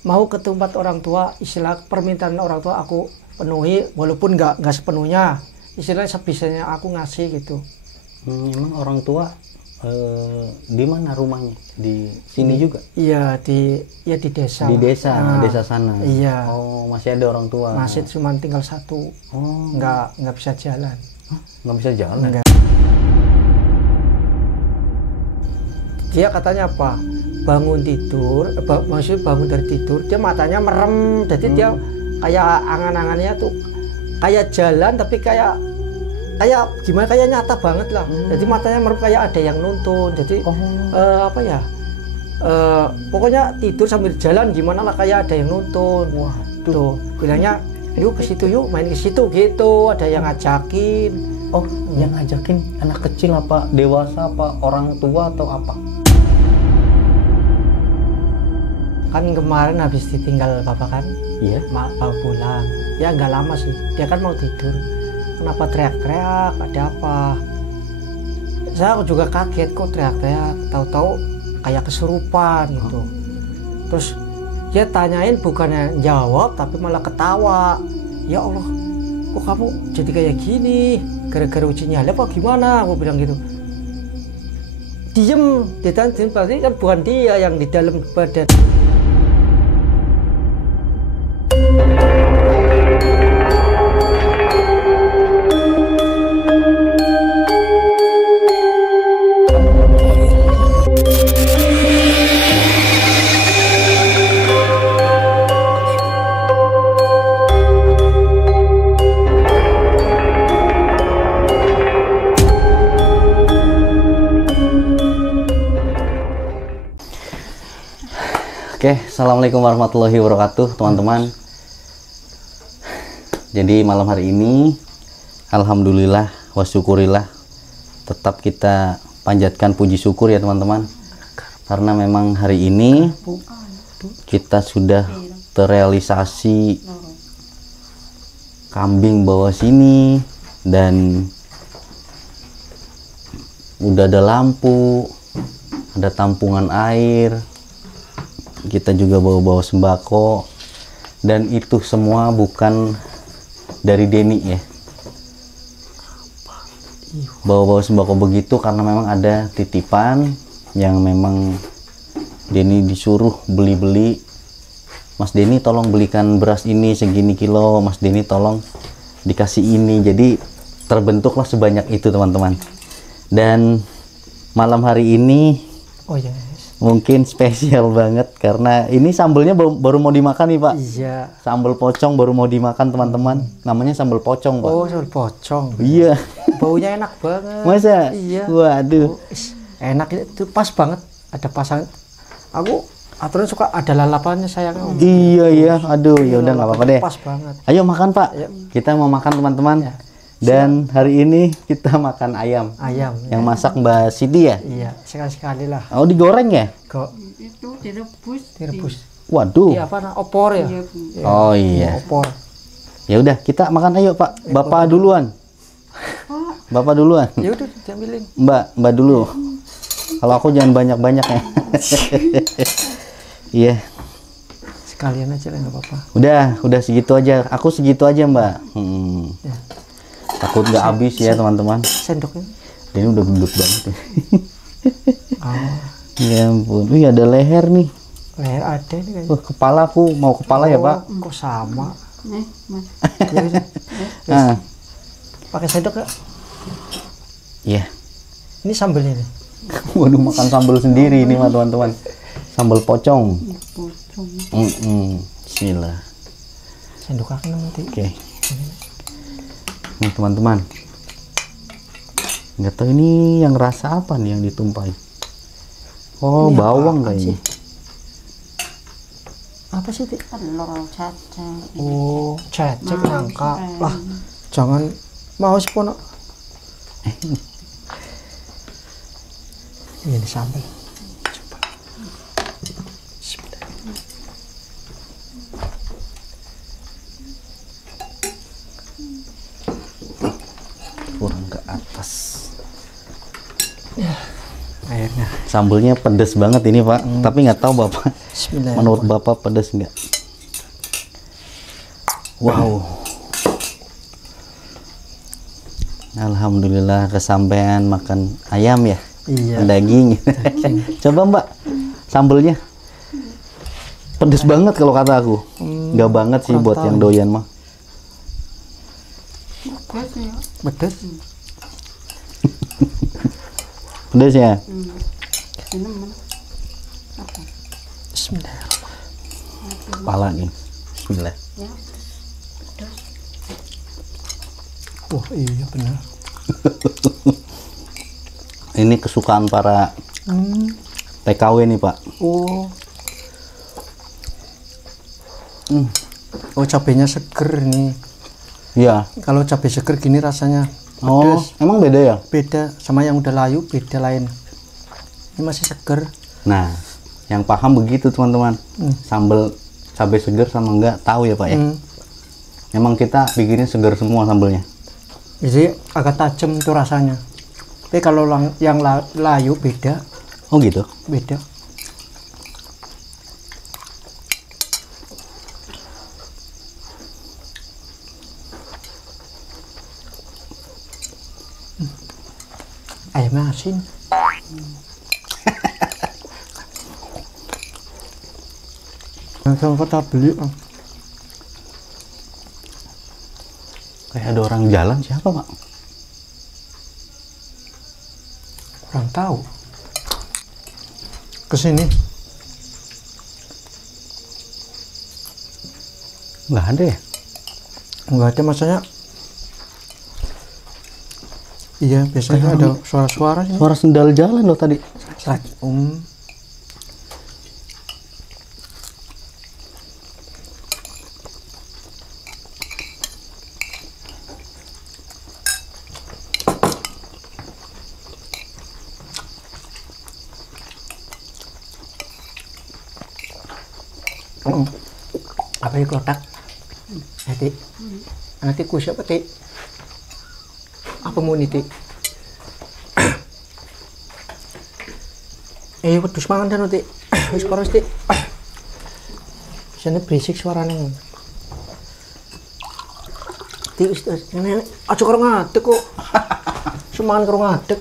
mau ke tempat orang tua, istilah permintaan orang tua aku penuhi, walaupun nggak sepenuhnya, istilahnya sebisanya aku ngasih gitu. Emang orang tua di mana rumahnya? Di sini juga? Iya, di desa. Di desa, Nah, desa sana. Iya. Oh, masih ada orang tua. Masih cuma tinggal satu. Oh, Nggak bisa jalan. nggak bisa jalan. Enggak. Dia katanya apa? Bangun tidur, maksudnya bangun dari tidur, dia matanya merem, jadi dia kayak angan-angannya tuh kayak jalan tapi kayak gimana, kayak nyata banget lah. Jadi matanya merem kayak ada yang nuntun. Jadi apa ya? Pokoknya tidur sambil jalan gimana lah, kayak ada yang nuntun. Wah, tuh bilangnya yuk ke situ, yuk main ke situ gitu. Ada yang ngajakin. Oh, yang ngajakin anak kecil apa dewasa apa orang tua atau apa? Kan kemarin habis ditinggal bapak kan, Iya. bapak pulang. Ya nggak lama sih, dia kan mau tidur. Kenapa teriak-teriak? Ada apa? Saya juga kaget kok teriak-teriak. Tahu-tahu kayak kesurupan gitu. Terus dia tanyain, bukannya jawab tapi malah ketawa. Ya Allah, kok kamu jadi kayak gini? Gara-gara uji nyali apa gimana? Aku bilang gitu. Diem, ditanya berarti kan bukan dia yang di dalam badan. Oke, assalamualaikum warahmatullahi wabarakatuh, teman-teman. Jadi malam hari ini, alhamdulillah wa syukurillah, tetap kita panjatkan puji syukur ya teman-teman, karena memang hari ini kita sudah terrealisasi kambing bawa sini dan udah ada lampu, ada tampungan air. Kita juga bawa-bawa sembako, dan itu semua bukan dari Denny ya. Bawa-bawa sembako begitu karena memang ada titipan yang memang Denny disuruh beli-beli. Mas Denny tolong belikan beras ini segini kilo, Mas Denny tolong dikasih ini. Jadi terbentuklah sebanyak itu teman-teman. Dan malam hari ini mungkin spesial banget karena ini sambelnya baru mau dimakan nih Pak. Iya. Sambal pocong baru mau dimakan teman-teman. Namanya sambal pocong Pak. Oh, sambal pocong. Iya. Baunya enak banget. Masa? Iya. Waduh. Enak itu, pas banget. Ada pasang. Aku aturan suka ada lalapannya sayang. Iya. Aduh, ya udah nggak apa-apa deh. Pas banget. Ayo makan Pak. Ayo. Kita mau makan teman-teman. Ya. Dan hari ini kita makan ayam. Ayam. Yang masak Mbak Siti ya? Iya, sekali-sekali lah. Oh, digoreng ya? Kok Itu direbus. direbus. Waduh. Iya, apa? Opor ya? Iya, Bu. Iya. Oh iya. Opor. Ya udah, kita makan ayo Pak. Bapak duluan. Oh, Bapak duluan. Ya udah diambilin. Mbak dulu. Kalau aku jangan banyak-banyak ya. Iya. Sekalian aja lah, nggak apa-apa. Udah segitu aja. Aku segitu aja Mbak. Ya. Takut nggak habis ya teman-teman. Sendoknya. Ini udah gendut banget. Oh, Ya ampun. Wih, ada leher nih. leher ada nih kayaknya. Kepala aku mau kepala ya Pak. Kok sama? nih, Mas. Ya, bisa. Ah, Pakai sendok ya? iya. Ini sambelnya nih. Waduh, makan sambal sendiri ini mah teman-teman. Sambal pocong. Pocong. Bismillah. Sendok aku nanti. Oke. Nih teman-teman. Nggak tahu ini yang rasa apa nih yang ditumpahin. Oh, Ini bawang apaan kayaknya. sih? Apa sih, Tik? Telur cacing. Oh, cecek Mau nangka. keren. Lah, jangan mau sepono. Ini sambal. Coba. Bismillah. Kurang ke atas. Airnya. Sambelnya pedes banget ini Pak. Tapi nggak tahu Bapak Bismillah. Menurut Bapak pedas nggak? Wow. Alhamdulillah kesampaian makan ayam ya. Iya. Daging. Coba Mbak, sambelnya pedes banget kalau kata aku. Nggak banget sih kurang buat tahu. yang doyan mah. Pedas ya. Pedes. Pedes ya. Ini mana? Apa? Bismillah. Kepala nih. Bismillah. Ya. Pedas. Wah, iya benar. Ini kesukaan para TKW nih Pak. Oh. Oh, cabenya seger nih. Iya. Kalau cabai seger gini rasanya Oh, pedes. emang beda ya? Beda sama yang udah layu, beda lain. Ini masih seger. Nah, yang paham begitu teman-teman. Sambal cabai seger sama enggak tahu ya Pak ya. Emang kita bikinnya seger semua sambelnya. Jadi agak tajam tuh rasanya. Tapi kalau yang layu beda, Oh gitu. beda. Ayamnya asin. Langsung kita beli. Kayak ada orang jalan, siapa Pak? Kurang tahu. Kesini. Nggak ada ya? Nggak ada masanya. Iya, biasanya ada suara-suara sih. Suara sendal jalan loh tadi. Apa ini kotak? Nanti ku siapa Tik? Apa mau nih Tik? Wedhus mangan dan Tik. Wis paras Tik. Sini berisik suaranya. Tik wis ngene aja karo ngadeg kok. Semangan karo ngadeg.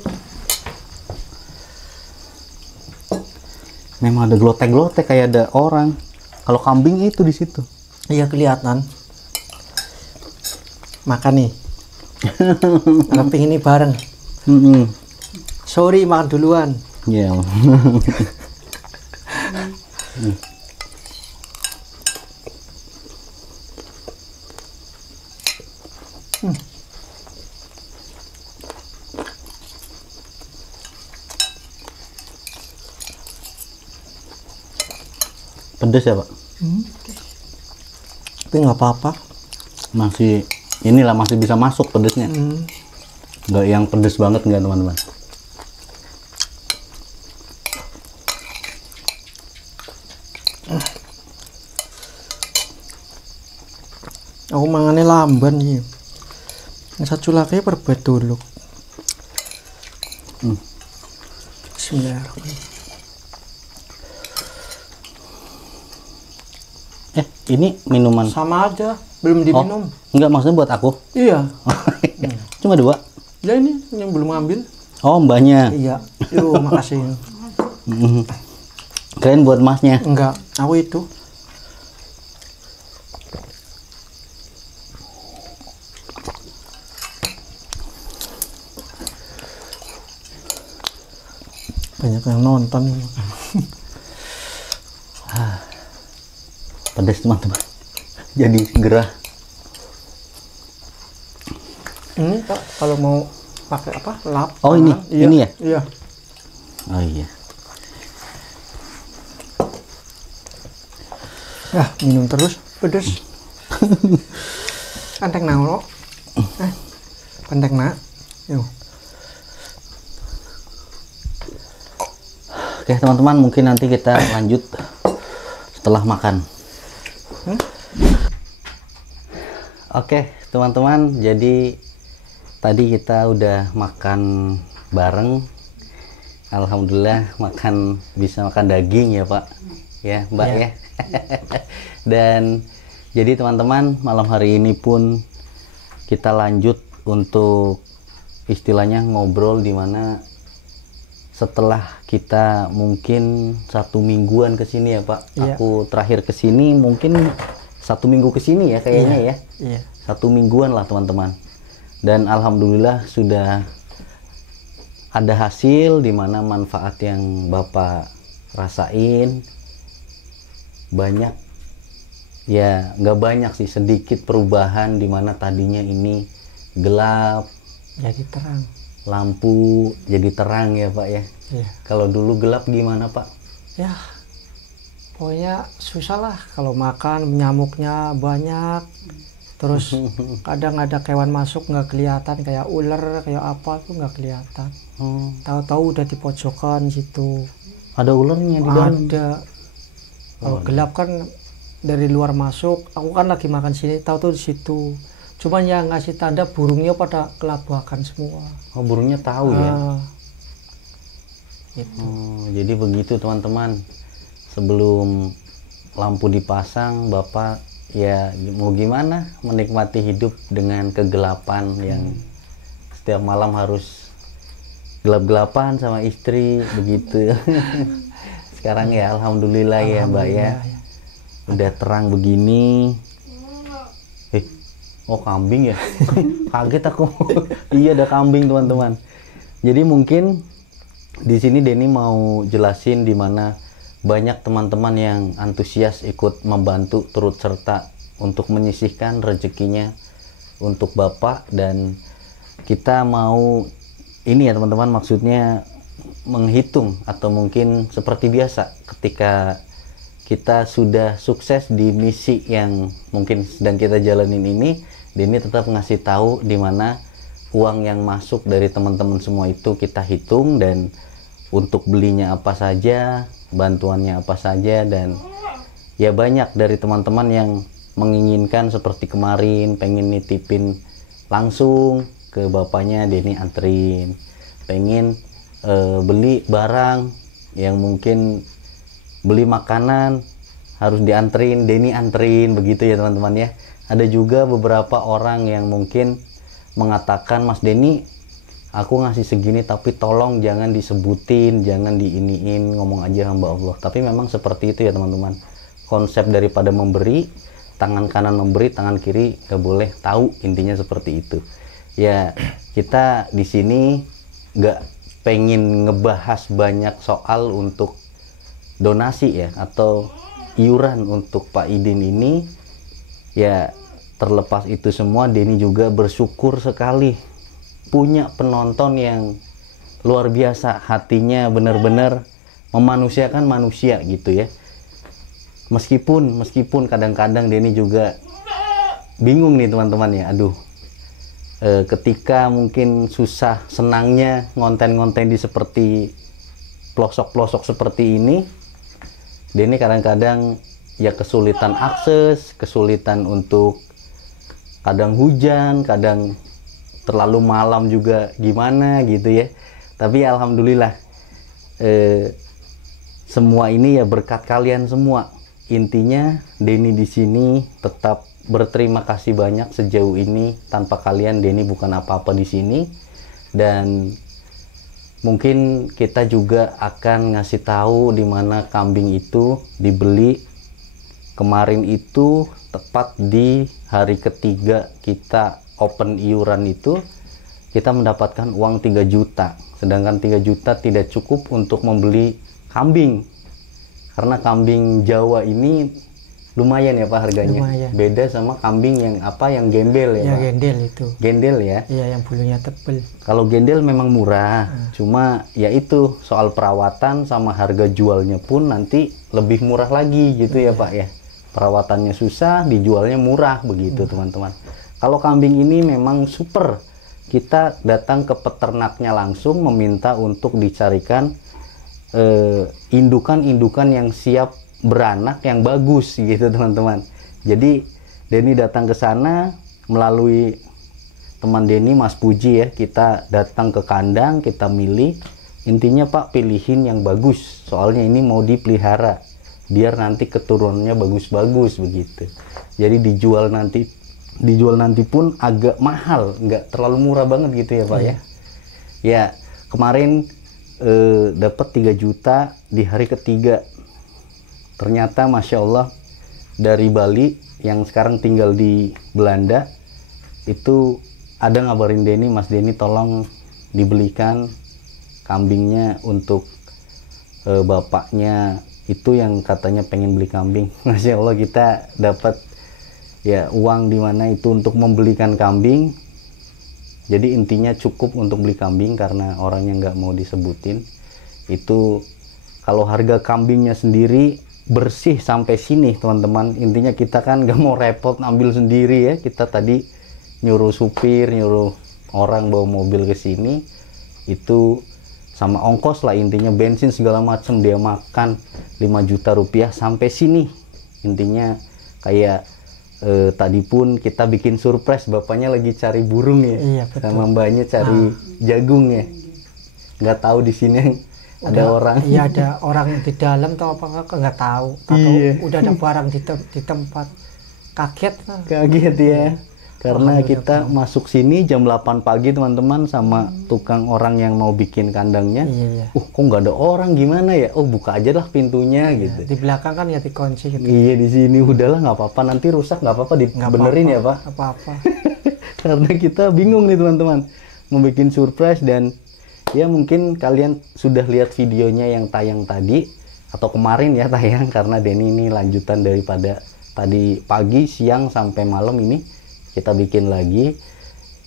Memang ada glotek-glotek kayak ada orang. Kalau kambing itu di situ. Iya kelihatan. Makan nih. Kambing ini bareng. Sorry makan duluan. Ya. Pedes ya Pak? Tapi nggak apa-apa. Masih inilah masih bisa masuk pedesnya. Nggak yang pedes banget nggak teman-teman? Aku mangannya lamban sih. Yang satu lagi perbuat dulu. Bismillahirrahmanirrahim. Ini minuman. Sama aja, belum diminum. Enggak, maksudnya buat aku. Iya. Cuma 2. Ya ini yang belum ambil. Oh, mbaknya. Iya. Yo, makasih. Keren buat masnya. Enggak, aku itu. Banyak yang nonton. Pedas teman-teman. Jadi gerah. Ini Pak, kalau mau pakai apa? Lap. Oh, ini? Iya. Ini ya? Iya. Oh iya. Minum terus pedes. Kanteng nang lo. Kanteng nak. Yo. Oke teman-teman, mungkin nanti kita lanjut setelah makan. Oke teman-teman, jadi tadi kita udah makan bareng. Alhamdulillah bisa makan daging ya Pak. ya Mbak Ya. ya. Dan jadi teman-teman, malam hari ini pun kita lanjut untuk istilahnya ngobrol, dimana setelah kita mungkin 1 mingguan kesini ya Pak. Iya. Aku terakhir kesini mungkin 1 minggu kesini ya kayaknya ya. Iya. 1 mingguan lah teman-teman. Dan alhamdulillah sudah ada hasil, dimana manfaat yang Bapak rasain banyak ya, nggak banyak sih, sedikit perubahan, dimana tadinya ini gelap, Jadi terang. lampu jadi terang ya Pak ya. Iya. Kalau dulu gelap gimana Pak? Ya, pokoknya susah lah kalau makan, nyamuknya banyak. Terus kadang ada kewan masuk nggak kelihatan, kayak ular, kayak apa tuh nggak kelihatan. Tahu-tahu udah di pojokan situ. Ada ularnya di dalam? Ada. Kalau gelap kan dari luar masuk, aku kan lagi makan sini, tahu tuh di situ. Cuman yang ngasih tanda burungnya pada kelabakan semua. Oh, burungnya tahu ya. Gitu. Jadi begitu teman-teman. Sebelum lampu dipasang, Bapak ya mau gimana menikmati hidup dengan kegelapan yang setiap malam harus gelap-gelapan sama istri begitu. Sekarang ya alhamdulillah ya Mbak ya. Udah terang begini. Oh kambing ya. Kaget aku. Iya ada kambing teman-teman. Jadi mungkin di sini Denny mau jelasin di mana banyak teman-teman yang antusias ikut membantu turut serta untuk menyisihkan rezekinya untuk Bapak, dan kita mau ini ya teman-teman, maksudnya menghitung atau mungkin seperti biasa ketika kita sudah sukses di misi yang mungkin sedang kita jalanin ini, Denny tetap ngasih tahu di mana uang yang masuk dari teman-teman semua itu kita hitung, dan untuk belinya apa saja, bantuannya apa saja, dan ya banyak dari teman-teman yang menginginkan seperti kemarin pengen nitipin langsung ke bapaknya, Denny anterin, pengen beli barang yang mungkin beli makanan harus dianterin, Denny anterin begitu ya teman-teman ya. Ada juga beberapa orang yang mungkin mengatakan, Mas Denny, aku ngasih segini tapi tolong jangan disebutin, jangan diiniin, ngomong aja hamba Allah. Tapi memang seperti itu ya teman-teman. Konsep daripada memberi, tangan kanan memberi, tangan kiri gak boleh tahu, intinya seperti itu. Ya kita di sini gak pengen ngebahas banyak soal untuk donasi ya atau iuran untuk Pak Idin ini. Ya terlepas itu semua, Denny juga bersyukur sekali punya penonton yang luar biasa, hatinya benar-benar memanusiakan manusia gitu ya. Meskipun kadang-kadang Denny juga bingung nih teman-teman ya, aduh ketika mungkin susah senangnya ngonten-ngonten di seperti pelosok-pelosok seperti ini, Denny kadang-kadang ya kesulitan akses, kesulitan untuk kadang hujan, kadang terlalu malam juga gimana gitu ya. Tapi alhamdulillah semua ini ya berkat kalian semua. Intinya Denny di sini tetap berterima kasih banyak sejauh ini. Tanpa kalian Denny bukan apa-apa di sini. Dan mungkin kita juga akan ngasih tahu di mana kambing itu dibeli. Kemarin itu tepat di hari ketiga kita open iuran itu, kita mendapatkan uang 3 juta. Sedangkan 3 juta tidak cukup untuk membeli kambing. Karena kambing Jawa ini lumayan ya Pak harganya. Lumayan. Beda sama kambing yang yang gembel ya Ya Pak. gendel itu. Gendel ya. Iya yang bulunya tebel. Kalau gendel memang murah. Cuma ya itu soal perawatan sama harga jualnya pun nanti lebih murah lagi gitu ya Pak ya. Perawatannya susah, dijualnya murah begitu teman-teman. Kalau kambing ini memang super. Kita datang ke peternaknya langsung meminta untuk dicarikan indukan-indukan yang siap beranak yang bagus gitu teman-teman. Jadi Denny datang ke sana melalui teman Denny, Mas Puji ya. Kita datang ke kandang, kita milih. Intinya Pak pilihin yang bagus. Soalnya ini mau dipelihara. biar nanti keturunannya bagus-bagus begitu. Jadi dijual nanti pun agak mahal, nggak terlalu murah banget gitu ya Pak ya. Ya kemarin dapat 3 juta di hari ketiga. Ternyata Masya Allah dari Bali yang sekarang tinggal di Belanda itu ada ngabarin Denny, Mas Denny tolong dibelikan kambingnya untuk bapaknya itu yang katanya pengen beli kambing. Masya Allah kita dapat ya uang di mana itu untuk membelikan kambing. Jadi intinya cukup untuk beli kambing karena orangnya nggak mau disebutin. Itu kalau harga kambingnya sendiri bersih sampai sini teman-teman. Intinya kita kan nggak mau repot ambil sendiri ya. Kita tadi nyuruh supir, nyuruh orang bawa mobil ke sini. Itu sama ongkos lah, intinya bensin segala macam dia makan 5 juta rupiah sampai sini. Intinya kayak tadi pun kita bikin surprise, bapaknya lagi cari burung ya. Iya, betul. Sama mbaknya cari jagung ya. Nggak tahu di sini ada orang. Iya, ada orang di dalam atau apa nggak tahu. Atau Iya. udah ada barang di tempat. Kaget. Kaget ya. Karena kita masuk sini jam 8 pagi teman-teman sama tukang orang yang mau bikin kandangnya. Iya. Kok nggak ada orang, gimana ya? Oh, buka aja lah pintunya gitu. Di belakang kan ya dikunci gitu. Iya, di sini udahlah nggak apa-apa, nanti rusak nggak apa-apa, dibenerin ya Pak. Apa-apa. Karena kita bingung nih teman-teman mau bikin surprise. Dan ya mungkin kalian sudah lihat videonya yang tayang tadi atau kemarin ya tayang, karena Denny ini lanjutan daripada tadi pagi, siang sampai malam ini kita bikin lagi.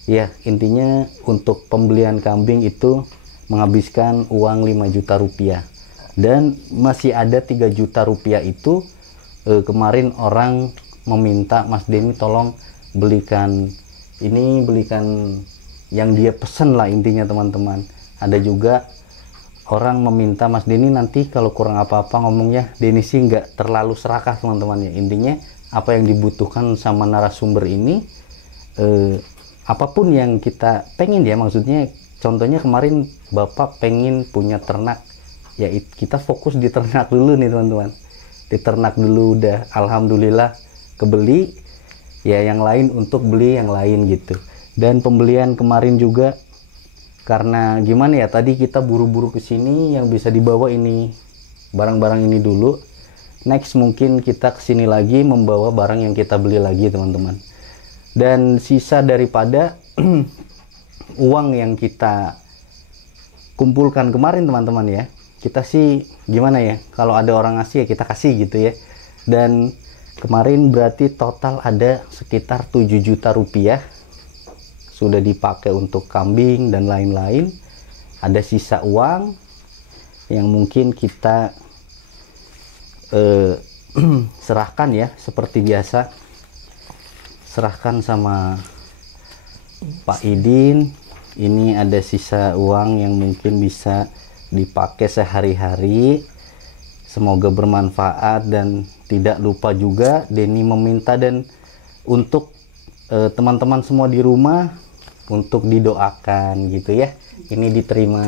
Ya intinya untuk pembelian kambing itu menghabiskan uang 5 juta rupiah dan masih ada 3 juta rupiah itu kemarin orang meminta Mas Denny tolong belikan yang dia pesen lah intinya teman-teman. Ada juga orang meminta Mas Denny nanti kalau kurang apa-apa ngomongnya. Denny sih nggak terlalu serakah teman-teman ya, intinya apa yang dibutuhkan sama narasumber ini, apapun yang kita pengen ya, maksudnya contohnya kemarin Bapak pengen punya ternak ya, kita fokus di ternak dulu nih teman-teman. Di ternak dulu udah alhamdulillah kebeli ya, yang lain untuk beli yang lain gitu. Dan pembelian kemarin juga karena gimana ya, tadi kita buru-buru ke sini, yang bisa dibawa ini barang-barang ini dulu. Next mungkin kita kesini lagi membawa barang yang kita beli lagi teman-teman. Dan sisa daripada uang yang kita kumpulkan kemarin teman-teman ya, kita sih gimana ya, kalau ada orang ngasih ya kita kasih gitu ya. Dan kemarin berarti total ada sekitar 7 juta rupiah sudah dipakai untuk kambing dan lain-lain. Ada sisa uang yang mungkin kita serahkan ya, seperti biasa serahkan sama Pak Idin. Ini ada sisa uang yang mungkin bisa dipakai sehari-hari, semoga bermanfaat. Dan tidak lupa juga Denny meminta dan untuk teman-teman semua di rumah untuk didoakan gitu ya, ini diterima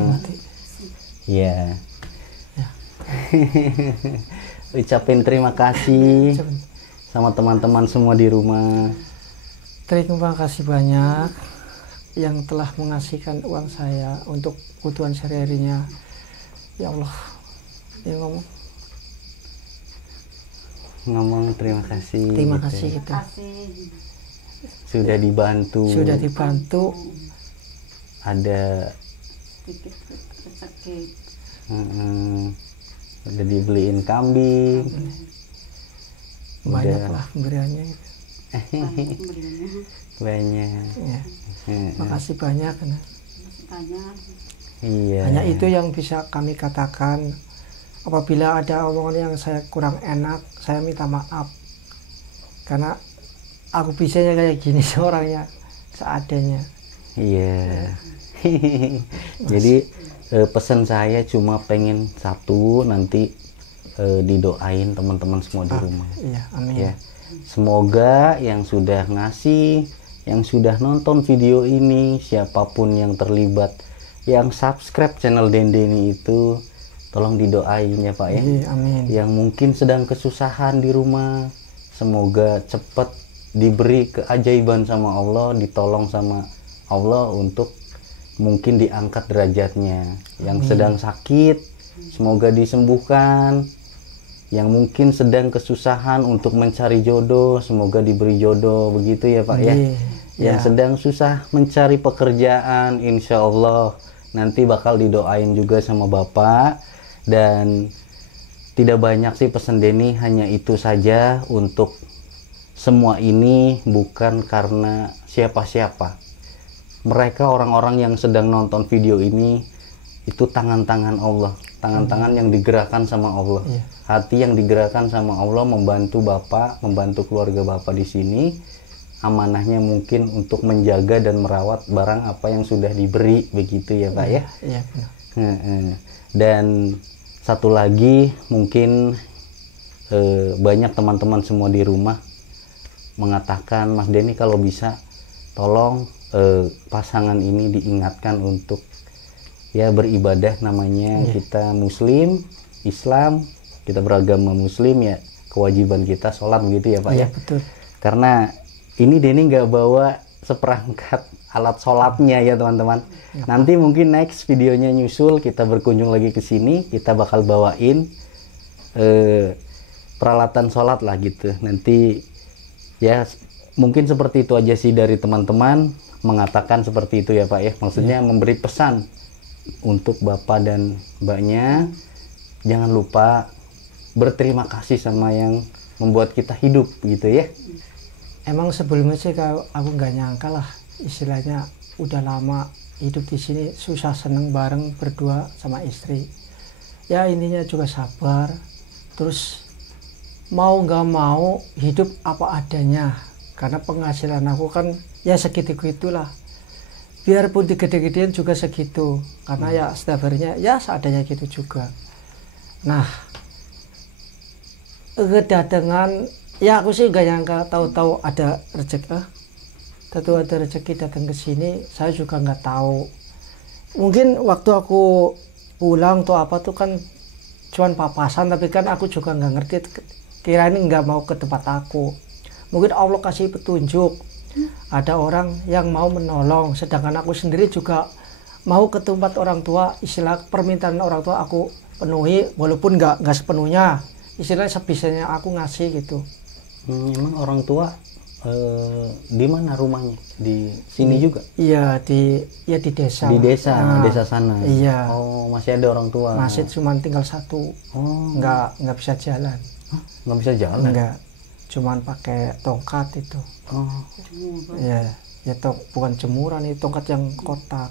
ya. Ucapin terima kasih sama teman-teman semua di rumah. Terima kasih banyak yang telah mengasihkan uang saya untuk kebutuhan sehari-harinya. Ya Allah, ya ngomong terima kasih. Terima gitu. kasih kita. Sudah dibantu. Sudah dibantu. Ada udah dibeliin kambing. Banyak lah pemberiannya. Banyak. Ya. Makasih banyak. Iya. Hanya itu yang bisa kami katakan. Apabila ada omongan yang saya kurang enak, saya minta maaf. Karena aku bisanya kayak gini seorangnya, seadanya. Iya. Jadi pesan saya cuma pengen satu, nanti didoain teman-teman semua di rumah. Iya, amin. Ya. Semoga yang sudah ngasih, yang sudah nonton video ini, siapapun yang terlibat, yang subscribe channel Denny itu, tolong didoain ya Pak ya. Iya, amin. Yang mungkin sedang kesusahan di rumah, semoga cepat diberi keajaiban sama Allah, ditolong sama Allah untuk mungkin diangkat derajatnya. Yang sedang sakit, semoga disembuhkan. Yang mungkin sedang kesusahan untuk mencari jodoh, semoga diberi jodoh, begitu ya Pak ya. Yang sedang susah mencari pekerjaan, insya Allah nanti bakal didoain juga sama Bapak. Dan tidak banyak sih pesan Denny, hanya itu saja. Untuk semua ini bukan karena siapa-siapa. Mereka orang-orang yang sedang nonton video ini itu tangan-tangan Allah, tangan-tangan yang digerakkan sama Allah, hati yang digerakkan sama Allah membantu Bapak, membantu keluarga Bapak di sini. Amanahnya mungkin untuk menjaga dan merawat barang apa yang sudah diberi, begitu ya Pak ya. Iya, benar. Dan satu lagi mungkin banyak teman-teman semua di rumah mengatakan, Mas Denny kalau bisa tolong pasangan ini diingatkan untuk ya beribadah, namanya kita Muslim, Islam, kita beragama Muslim ya, kewajiban kita sholat begitu ya Pak ya. Betul. Karena ini Denny nggak bawa seperangkat alat sholatnya ya teman-teman. Nanti mungkin next videonya nyusul, kita berkunjung lagi ke sini, kita bakal bawain peralatan sholat lah gitu. Nanti ya mungkin seperti itu aja sih dari teman-teman, mengatakan seperti itu ya Pak ya. Maksudnya memberi pesan untuk Bapak dan Mbaknya, jangan lupa berterima kasih sama yang membuat kita hidup gitu ya. Emang sebelumnya sih aku nggak nyangka lah, istilahnya udah lama hidup di sini susah seneng bareng berdua sama istri. Ya intinya juga sabar, terus mau nggak mau hidup apa adanya, karena penghasilan aku kan ya segitu itulah. Biarpun digede-gedein juga segitu, karena ya setiap harinya ya seadanya gitu juga. Nah, kedatangan ya aku sih gak nyangka, tahu-tahu ada rezeki datang ke sini. Saya juga nggak tahu, mungkin waktu aku pulang tuh apa tuh kan cuman papasan, tapi kan aku juga nggak ngerti, kira ini nggak mau ke tempat aku. Mungkin Allah kasih petunjuk, ada orang yang mau menolong, sedangkan aku sendiri juga mau ke tempat orang tua. Istilah permintaan orang tua aku penuhi, walaupun nggak sepenuhnya, istilahnya sebisanya aku ngasih gitu. Emang orang tua di mana rumahnya? Di sini juga? Iya, di desa. Di desa, desa sana. Iya. Oh, masih ada orang tua. Masih cuma tinggal satu. Oh. Nggak bisa jalan. Hah? Nggak bisa jalan? Enggak. Cuman pakai tongkat itu. Oh. Iya, ya bukan jemuran, itu tongkat yang kotak.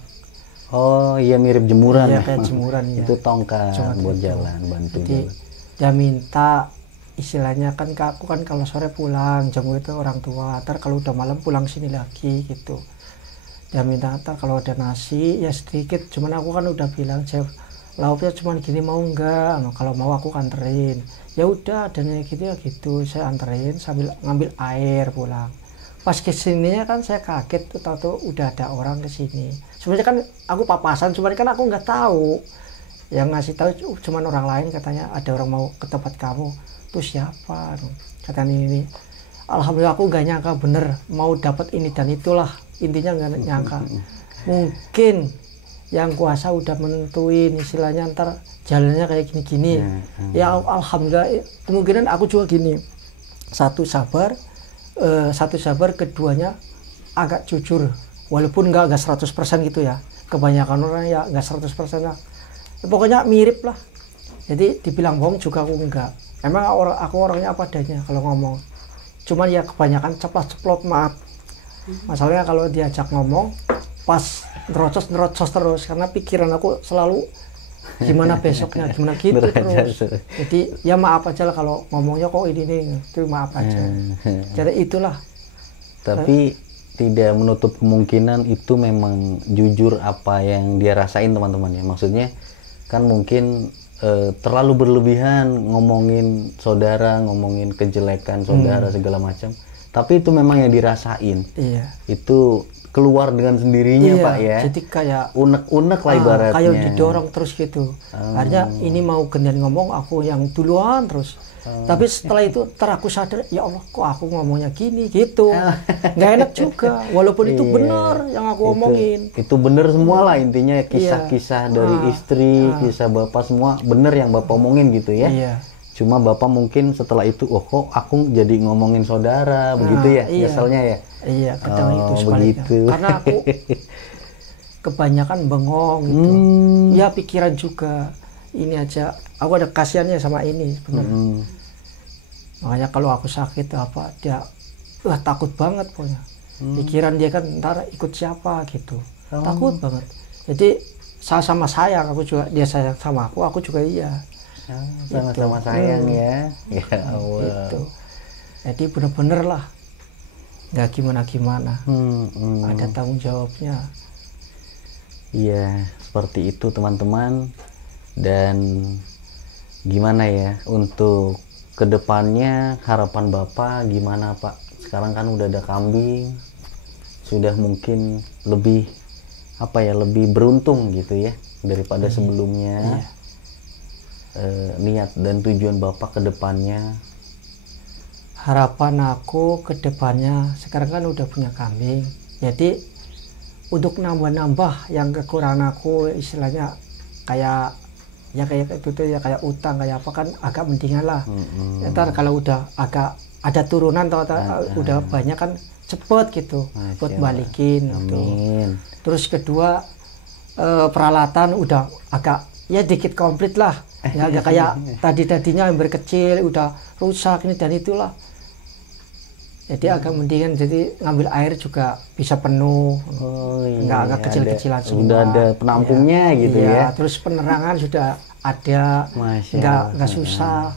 Oh, iya mirip jemuran. Iya, kayak jemuran ya. Itu tongkat Cuma buat itu. jalan, bantu Jadi jalan. dia minta, istilahnya kan aku kan kalau sore pulang jenguk itu orang tua, ntar kalau udah malam pulang sini lagi gitu. Dia minta ntar kalau ada nasi ya sedikit, cuman aku kan udah bilang, Chef, lauknya cuman gini mau enggak? Nah, kalau mau aku anterin. Ya udah, adanya gitu ya gitu, saya anterin sambil ngambil air pulang. Pas kesininya kan saya kaget tuh, tahu udah ada orang kesini. Sebenarnya kan aku papasan, cuman kan aku nggak tahu. Yang ngasih tahu cuman orang lain, katanya ada orang mau ke tempat kamu. Tuh siapa? Katanya ini. Alhamdulillah aku nggak nyangka bener mau dapat ini dan itulah, intinya nggak nyangka. Mungkin yang kuasa udah menentuin, istilahnya ntar jalannya kayak gini-gini. Ya alhamdulillah, kemungkinan aku juga gini, satu sabar, keduanya agak jujur, walaupun nggak 100% gitu ya. Kebanyakan orang ya nggak 100% lah. Ya, pokoknya mirip lah. Jadi dibilang bohong juga aku enggak. Emang aku orangnya apa adanya kalau ngomong. Cuman ya kebanyakan ceplok-ceplok, maaf. Masalahnya kalau diajak ngomong pas nerocos terus, karena pikiran aku selalu gimana besoknya, gimana gitu terus. Jadi ya maaf aja lah kalau ngomongnya kok ini itu, maaf aja. Jadi itulah. Tapi tidak menutup kemungkinan itu memang jujur apa yang dia rasain teman-teman ya. Maksudnya kan mungkin terlalu berlebihan ngomongin saudara, ngomongin kejelekan saudara segala macam. tapi itu memang yang dirasain. Iya. Itu keluar dengan sendirinya Iya, Pak ya. jadi kayak Unek-unek lah ibaratnya. kayak didorong terus gitu. Akhirnya ini mau gantian ngomong, aku yang duluan terus. Tapi setelah itu aku sadar, ya Allah kok aku ngomongnya gini gitu. Nggak enak juga, walaupun itu Iya. benar yang aku omongin. Itu bener semua lah intinya, kisah-kisah dari istri, kisah Bapak semua bener yang Bapak omongin gitu ya. Iya. Cuma Bapak mungkin setelah itu, oh kok aku jadi ngomongin saudara begitu ya, iya. nyeselnya ya. Iya, kadang itu Oh, sebaliknya. begitu. Karena aku kebanyakan bengong gitu. Ya pikiran juga. Ini aja, aku ada kasihannya sama ini sebenarnya. Makanya kalau aku sakit apa, dia takut banget pokoknya. Pikiran dia kan ntar ikut siapa gitu. Takut banget. Jadi sama sayang, aku juga, dia sayang sama aku juga iya. Sama-sama sayang ya. Ya Allah. Gitu. Jadi bener-bener lah, nggak gimana-gimana. Ada tanggung jawabnya. Iya, seperti itu teman-teman. Dan gimana ya untuk kedepannya, harapan Bapak gimana Pak? Sekarang kan udah ada kambing, sudah mungkin lebih lebih beruntung gitu ya daripada sebelumnya. Niat dan tujuan Bapak kedepannya? Harapan aku kedepannya, sekarang kan udah punya kambing, jadi untuk nambah-nambah yang kekurangan aku, istilahnya kayak itu tuh ya, kayak utang kayak apa kan agak mendingan lah. Ntar kalau udah agak ada turunan atau udah banyak kan cepet gitu. Masya buat Allah. balikin gitu. Amin. Terus kedua, peralatan udah agak ya dikit komplit lah, ya agak kayak tadinya yang berkecil udah rusak ini dan itulah. Jadi agak mendingan, jadi ngambil air juga bisa penuh, nggak agak kecil-kecilan semua. Sudah ada penampungnya gitu ya. Terus penerangan sudah ada, Masya nggak Allah. susah,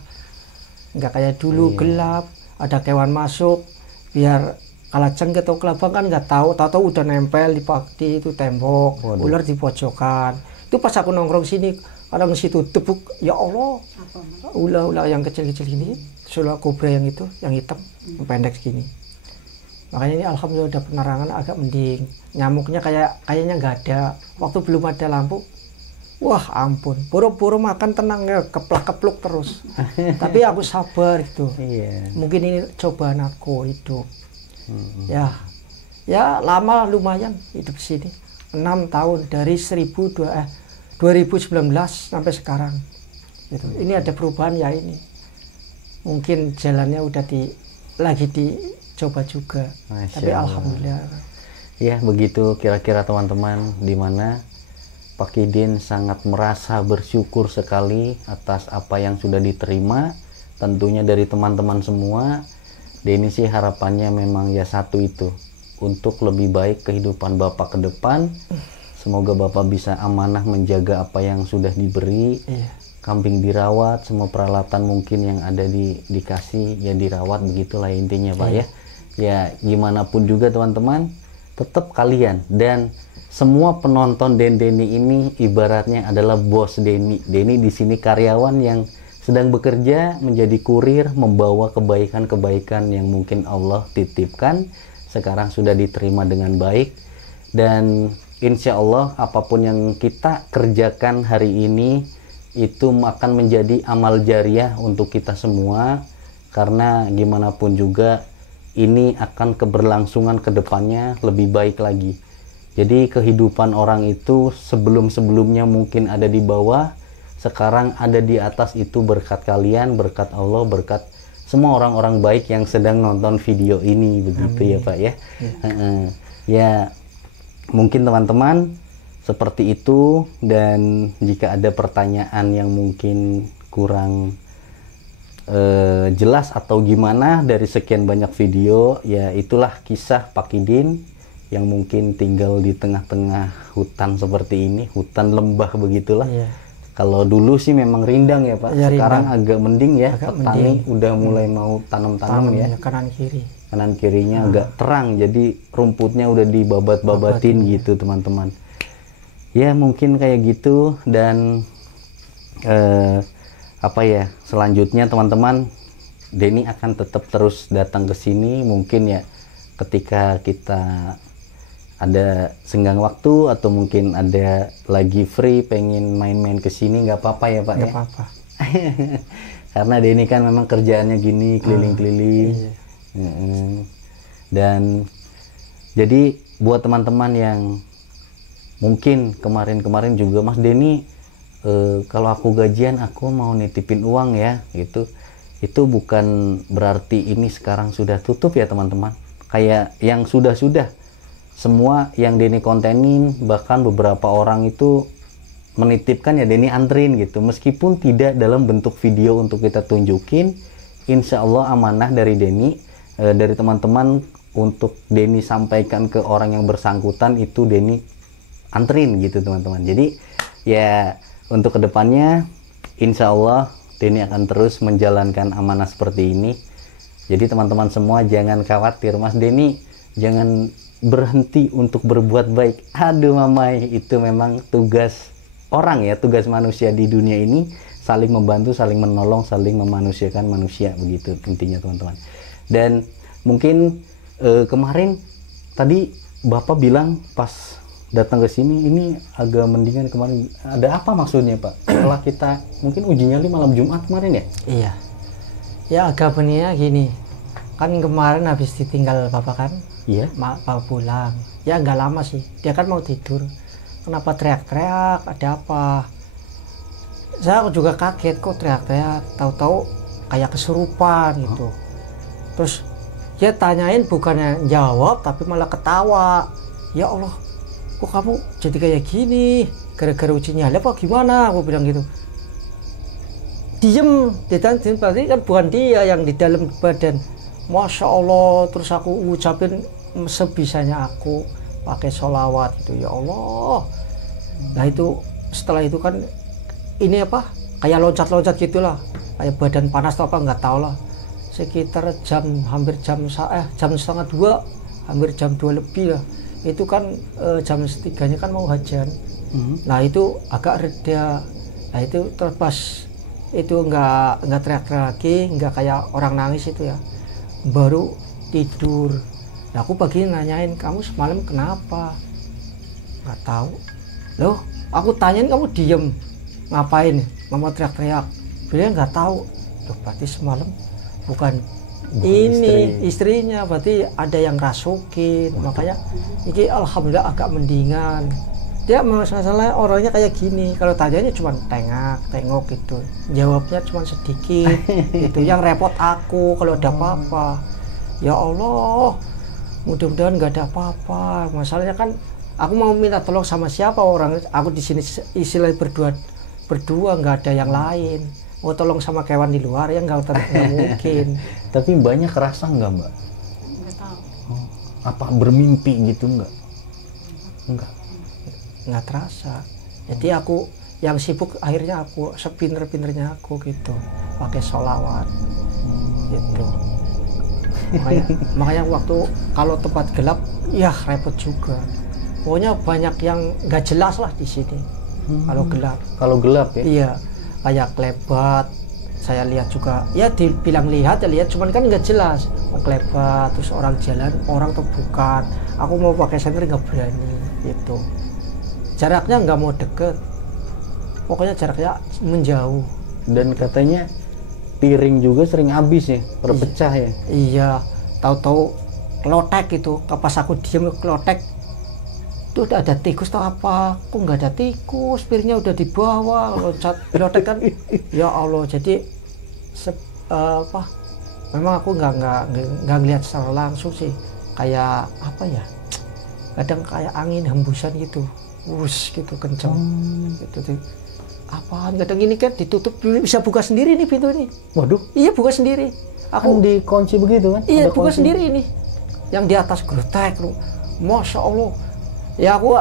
nggak kayak dulu gelap, ada kewan masuk, biar kalau cengket atau kelabang kan nggak tahu udah nempel di itu tembok, ular di pojokan. Itu pas aku nongkrong sini, kadang situ tebuk, ya Allah, ular yang kecil-kecil ini. Soalnya kobra yang itu, yang hitam, yang pendek segini. Makanya ini alhamdulillah udah penerangan agak mending. Nyamuknya kayaknya nggak ada. Waktu belum ada lampu, wah ampun, buru-buru makan tenang ya, keplak-kepluk terus. Tapi aku sabar gitu. Iya. Mungkin ini cobaan aku hidup. Ya lama lumayan hidup sini. 6 tahun dari 2019 sampai sekarang. Gitu. Ini ada perubahan ya ini. Mungkin jalannya udah lagi dicoba juga. Masya Tapi Allah. alhamdulillah. Ya begitu kira-kira teman-teman, dimana Pak Kidin sangat merasa bersyukur sekali atas apa yang sudah diterima, tentunya dari teman-teman semua. Denny sih harapannya memang ya satu itu, untuk lebih baik kehidupan Bapak ke depan. Semoga Bapak bisa amanah menjaga apa yang sudah diberi. Iya. Kambing dirawat, semua peralatan mungkin yang ada dikasih ya dirawat, begitulah intinya Pak ya. Ya gimana pun juga teman-teman, tetap kalian dan semua penonton Denny ini ibaratnya adalah bos Denny. Denny di sini karyawan yang sedang bekerja menjadi kurir, membawa kebaikan-kebaikan yang mungkin Allah titipkan. Sekarang sudah diterima dengan baik, dan insya Allah apapun yang kita kerjakan hari ini itu akan menjadi amal jariah untuk kita semua, karena gimana pun juga ini akan keberlangsungan ke depannya lebih baik lagi. Jadi kehidupan orang itu sebelum-sebelumnya mungkin ada di bawah, sekarang ada di atas, itu berkat kalian, berkat Allah, berkat semua orang-orang baik yang sedang nonton video ini, begitu. Amin. Ya Pak ya. Ya mungkin teman-teman seperti itu, dan jika ada pertanyaan yang mungkin kurang jelas atau gimana dari sekian banyak video, ya itulah kisah Pak Kidin yang mungkin tinggal di tengah-tengah hutan seperti ini, hutan lembah begitulah. Iya. Kalau dulu sih memang rindang ya Pak, ya, sekarang rindang. Agak mending ya, petani udah mulai mau tanam-tanam ya. Kanan kiri. Kanan kirinya agak terang, jadi rumputnya udah dibabat-babatin gitu teman-teman. Ya mungkin kayak gitu, dan selanjutnya teman-teman Denny akan tetap terus datang ke sini mungkin ya ketika kita ada senggang waktu atau mungkin ada lagi free pengen main-main ke sini, nggak apa-apa ya Pak Nggak ya. apa-apa. Karena Denny kan memang kerjaannya gini keliling-keliling. Iya. Dan jadi buat teman-teman yang mungkin kemarin-kemarin juga Mas Denny kalau aku gajian aku mau nitipin uang ya gitu, itu bukan berarti ini sekarang sudah tutup ya teman-teman. Kayak yang sudah-sudah semua yang Denny kontenin, bahkan beberapa orang itu menitipkan ya Denny anterin gitu, meskipun tidak dalam bentuk video untuk kita tunjukin. Insya Allah amanah dari Denny, dari teman-teman untuk Denny sampaikan ke orang yang bersangkutan itu Denny anterin gitu teman-teman. Jadi ya untuk kedepannya insya Allah Denny akan terus menjalankan amanah seperti ini. Jadi teman-teman semua jangan khawatir, Mas Denny jangan berhenti untuk berbuat baik. Aduh mamai, itu memang tugas orang ya, tugas manusia di dunia ini, saling membantu, saling menolong, saling memanusiakan manusia, begitu intinya teman-teman. Dan mungkin kemarin tadi Bapak bilang pas datang ke sini ini agak mendingan kemarin, ada apa maksudnya Pak? Setelah kita mungkin uji nyali malam Jumat kemarin ya? Iya. Ya agak benernya gini, kan kemarin habis ditinggal Bapak kan, Iya. Bapak pulang. Ya nggak lama sih, dia kan mau tidur. Kenapa teriak-teriak? Ada apa? Saya juga kaget kok teriak-teriak. Tahu-tahu kayak kesurupan gitu. Terus dia tanyain bukannya jawab tapi malah ketawa. Ya Allah, kok kamu jadi kayak gini? Gara-gara uji nyali apa gimana? Aku bilang gitu. Diem, ditanya berarti kan bukan dia yang di dalam badan. Masya Allah, terus aku ucapin sebisanya aku pakai sholawat gitu, ya Allah. Nah itu setelah itu kan ini apa kayak loncat-loncat gitulah, kayak badan panas atau apa nggak tahu lah. Sekitar hampir jam setengah 2, hampir jam 2 lebih lah. Itu kan jam 3-nya kan mau hajan. Nah itu agak reda. Nah itu terpas itu nggak teriak-teriak lagi, nggak kayak orang nangis itu ya, baru tidur. Nah, aku pagi nanyain kamu semalam kenapa, nggak tahu. Loh aku tanyain kamu diem ngapain, nggak mau teriak-teriak. Beliau nggak tahu. Loh berarti semalam bukan ini istrinya, berarti ada yang rasukin. Makanya ini alhamdulillah agak mendingan. Dia masalah orangnya kayak gini, kalau tanyanya cuma tengok gitu, jawabnya cuma sedikit gitu. Yang repot aku kalau ada apa-apa. Ya Allah, mudah-mudahan nggak ada apa-apa. Masalahnya kan aku mau minta tolong sama siapa orang, aku di sini istilah berdua nggak ada yang lain. Mau tolong sama kewan di luar ya nggak mungkin. Tapi banyak kerasa nggak Mbak? Nggak tahu. Apa bermimpi gitu nggak? Nggak terasa. Jadi aku yang sibuk akhirnya aku sepinter-pinternya aku gitu pakai sholawat gitu. Makanya waktu kalau tempat gelap ya repot juga. Pokoknya banyak yang nggak jelas lah di sini kalau gelap. Kalau gelap ya? Iya, kayak klebat. Saya lihat juga, ya dibilang lihat ya lihat, cuman kan nggak jelas. Mau klebat, terus orang jalan, orang tuh bukan. Aku mau pakai senter nggak berani gitu. Jaraknya nggak mau deket, pokoknya jaraknya menjauh. Dan katanya piring juga sering habis ya, berpecah ya? Iya, tahu-tahu klotek itu, pas aku diem klotek, itu udah ada tikus atau apa? Kok nggak ada tikus? Piringnya udah dibawa, loncat klotek kan? Ya Allah, jadi memang aku nggak ngeliat secara langsung sih, kayak apa ya? Kadang kayak angin hembusan gitu. Wus gitu kencang gitu. Apaan kadang ini kan ditutup bisa buka sendiri nih pintu ini. Waduh, Iya buka sendiri. aku dikunci begitu kan? Iya Ada buka kunci. sendiri ini. Yang di atas grotek lu. Masya Allah. Ya aku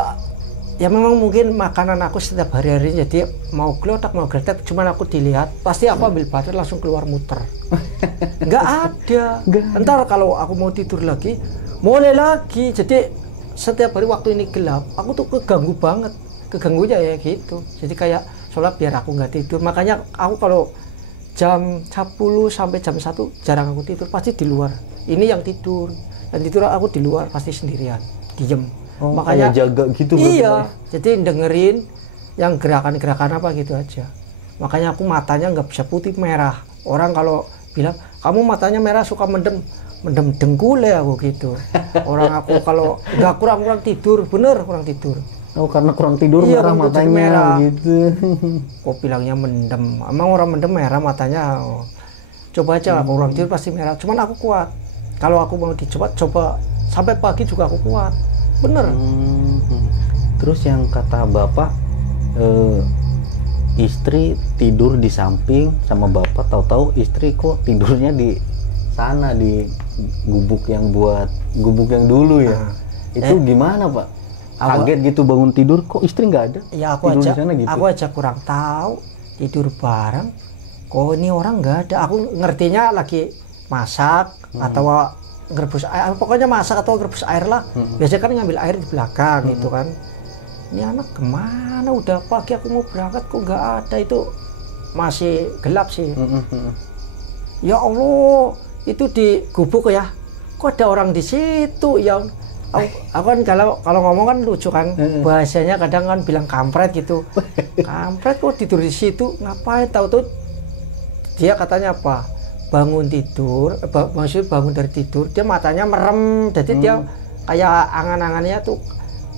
ya memang mungkin makanan aku setiap hari-hari, jadi mau gelodak mau grotek, cuman aku dilihat pasti aku ambil baterai langsung keluar muter. Nggak ada. Ntar kalau aku mau tidur lagi mulai lagi. Jadi setiap hari waktu ini gelap, aku tuh keganggu banget, keganggunya ya gitu. Jadi kayak soalnya biar aku nggak tidur. Makanya aku kalau jam 10 sampai jam 1 jarang aku tidur, pasti di luar. Ini yang tidur, dan tidur aku di luar pasti sendirian, diem. Oh, Makanya kayak jaga gitu. iya, jadi dengerin yang gerakan-gerakan apa gitu aja. Makanya aku matanya nggak bisa putih merah. Orang kalau bilang kamu matanya merah suka mendem dengkul ya aku gitu. Orang aku kalau nggak kurang tidur, bener kurang tidur. Oh, karena kurang tidur Iya, merah kurang tidur matanya merah. gitu. Kok bilangnya mendem? Emang orang mendem merah matanya? Oh. Coba aja kurang tidur pasti merah. Cuman aku kuat. Kalau aku mau coba sampai pagi juga aku kuat. Bener. Terus yang kata bapak, istri tidur di samping sama bapak, tahu-tahu istri kok tidurnya di sana, di gubuk yang dulu ya. Itu gimana pak? Kaget gitu bangun tidur, kok istri nggak ada? Ya aku tidur aja, di sana gitu. aku aja kurang tahu tidur bareng. Kok ini orang nggak ada? Aku ngertinya lagi masak atau ngerebus air, pokoknya masak atau ngerebus air lah. Biasanya kan ngambil air di belakang gitu kan. Ini anak kemana? Udah pagi aku mau berangkat kok nggak ada, itu masih gelap sih. Ya Allah, itu di gubuk ya. Kok ada orang di situ ya? Aku kan kalau ngomong kan lucu kan, bahasanya kadang kan bilang kampret gitu. Kampret kok tidur di situ, ngapain? Tahu tuh dia katanya apa? Bangun tidur, maksudnya bangun dari tidur, dia matanya merem, jadi dia kayak angan-angannya tuh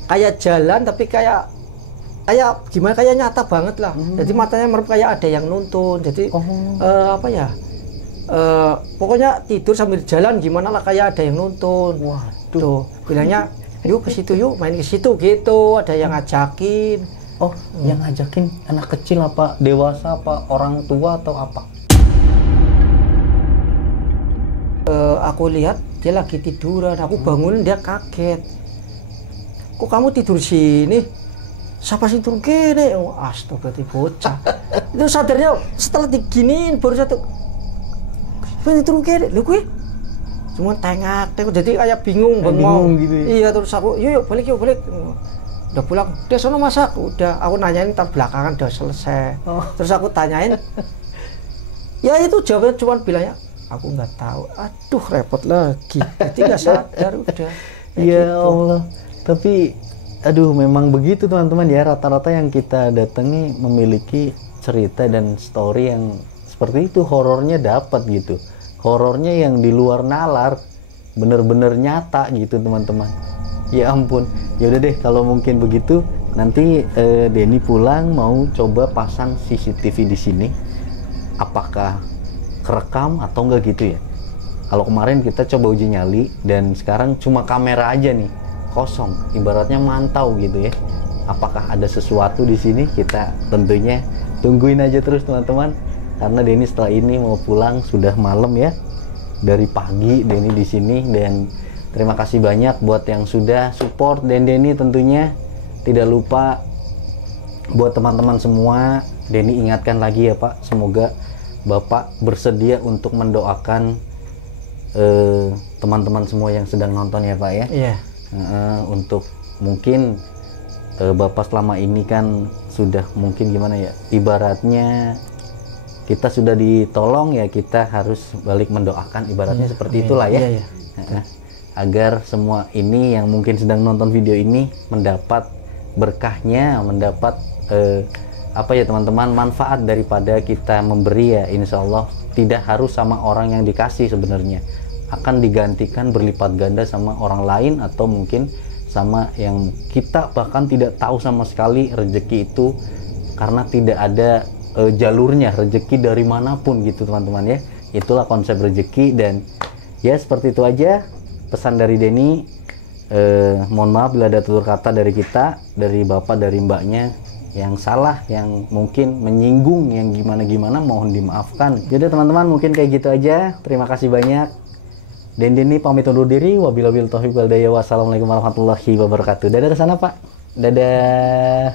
kayak jalan tapi kayak gimana, kayak nyata banget lah. Jadi matanya merem kayak ada yang nuntun. Jadi apa ya? Pokoknya tidur sambil jalan gimana lah, kayak ada yang nuntun. Waduh. Tuh, bilangnya yuk ke situ yuk, main ke situ gitu, ada yang ngajakin. Oh, yang ngajakin anak kecil apa dewasa apa orang tua atau apa? Aku lihat dia lagi tiduran, aku bangun dia kaget. Kok kamu tidur sini? Siapa sih turun gini? Oh, astaga, bocah. Itu sadarnya setelah diginiin baru satu. Siapa turun gini? Lu gue cuma tengok, jadi kayak bingung, bingung gitu ya? Iya, terus aku yuk balik. Udah pulang, dia sono masak. Udah, aku nanyain ntar belakangan udah selesai. Terus aku tanyain, ya itu jawabnya cuma bilangnya aku nggak tahu. Aduh, repot lagi. Jadi nggak sadar udah. Ya gitu. Allah. Tapi aduh, memang begitu teman-teman ya, rata-rata yang kita datangi memiliki cerita dan story yang seperti itu, horornya dapat gitu. Horornya yang di luar nalar, bener-bener nyata gitu teman-teman. Ya ampun. Ya udah deh, kalau mungkin begitu nanti Denny pulang mau coba pasang CCTV di sini. Apakah kerekam atau enggak gitu ya? Kalau kemarin kita coba uji nyali dan sekarang cuma kamera aja nih, kosong, ibaratnya mantau gitu ya. Apakah ada sesuatu di sini? Kita tentunya tungguin aja terus teman-teman. Karena Denny setelah ini mau pulang, sudah malam ya. Dari pagi Denny di sini, dan terima kasih banyak buat yang sudah support Denny tentunya. Tidak lupa buat teman-teman semua, Denny ingatkan lagi ya Pak, semoga Bapak bersedia untuk mendoakan teman-teman semua yang sedang nonton ya Pak ya. Iya. Untuk mungkin Bapak selama ini kan sudah mungkin gimana ya, ibaratnya kita sudah ditolong ya, kita harus balik mendoakan, ibaratnya seperti itulah ya. Iya. Agar semua ini yang mungkin sedang nonton video ini mendapat berkahnya, mendapat apa ya teman-teman, manfaat daripada kita memberi ya. Insya Allah tidak harus sama orang yang dikasih, sebenarnya akan digantikan berlipat ganda sama orang lain, atau mungkin sama yang kita bahkan tidak tahu sama sekali rezeki itu, karena tidak ada jalurnya rezeki dari manapun gitu teman-teman ya. Itulah konsep rezeki. Dan ya seperti itu aja pesan dari Denny. Mohon maaf bila ada tutur kata dari kita, dari bapak, dari mbaknya yang salah, yang mungkin menyinggung, yang gimana-gimana, mohon dimaafkan. Jadi teman-teman mungkin kayak gitu aja. Terima kasih banyak. Dan Denny pamit undur diri. Wabillahi taufiq wal hidayah. Wassalamualaikum warahmatullahi wabarakatuh. Dadah ke sana Pak. Dadah.